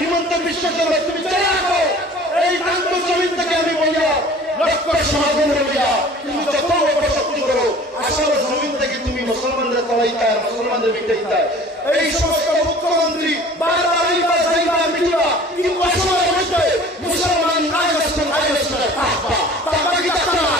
হিমন্ত বিশ্ব শর্মা তুমি চলে আসো এই শান্ত জমিন থেকে। আমি বলিয়া লক্ষ সমাগম বলিয়া তুমি যত শক্তি করো আসলে জমিন থেকে তুমি মুসলমানদের তলাইতা মুসলমানদের মিটাইতা। এই সমস্ত মুখ্যমন্ত্রী বারবার আইবা যাইবা মিটিবা কিন্তু আসলে মধ্যে মুসলমান আইসন তারপরে কি কথা না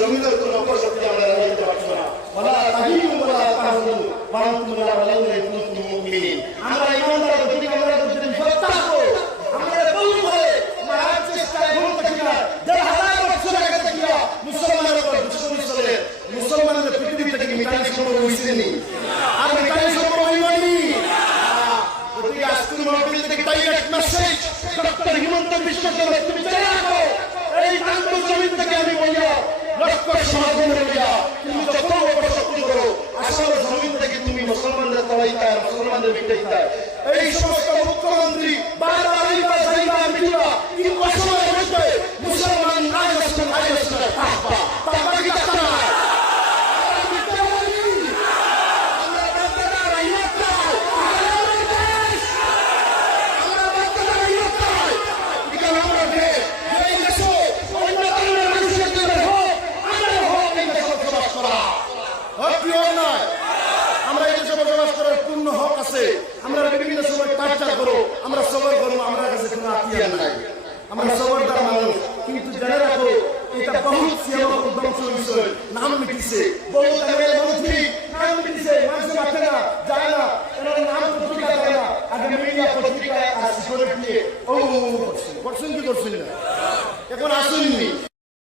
জমিনের কোন অপশক্তি আমরা রাখতে পারছি না। আমরা ইমানদার যদি আমরা যদি সত্য আমরা বলবো মহারাজ চেষ্টায় ভুল কিনা দেড় হাজার বছর আগে থেকে মুসলমানের উপর দুশ্মনী চলে মুসলমানদের পৃথিবী থেকে মিটানি সম্ভব হয়েছে নি আর মিটানি সম্ভব হয়নি। যদি আজকের মহাবীর থেকে direct message doctor Himanta Biswa Sarma তুমি চলে আসো এই শান্ত জমিন থেকে। আমি বলিয়া লক্ষ সমাগম বলিয়া তুমি যত শক্তি করো আসলে জমিন থেকে তুমি মুসলমানদের তলাইতা মুসলমানদের মিটাইতা। এই সমস্ত মুখ্যমন্ত্রী বারবার আইবা যাইবা মিটিবা কিন্তু আসলে মধ্যে মুসলমান আইসন তারপরে কি কথা না আমরা বিভিন্ন সময় টার্চার করো আমরা সবর করবো আমরা কাছে কোনো আত্মীয় নাই আমরা সবরদার মানুষ কিন্তু জেনে রাখো এটা বহুত সিয়ামক ধ্বংস বিষয় নাম মিটিছে বহুত মন্ত্রী নাম মিটিছে মানুষ মাঠে না যায় না এনার নাম পত্রিকা করে না আগে মিডিয়া পত্রিকায় আসি করে দিয়ে ও করছেন কি করছেন না এখন আসুননি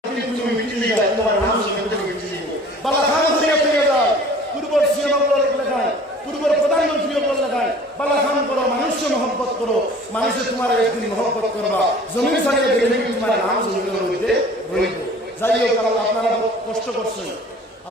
তুমি মিটিয়ে যাও তোমার নাম সঙ্গে মিটিয়ে বালা খান থেকে ফিরে যাও পূর্ব সিয়ামক লেখায় পূর্বের প্রধানমন্ত্রী লেখায় বালা খান করো মানুষকে মহব্বত করো মানুষে তোমার একদিন মহব্বত করবা জমিন ছাড়িয়ে গেলে তোমার নাম জমিনের মধ্যে রইবে। যাই হোক আপনারা কষ্ট করছেন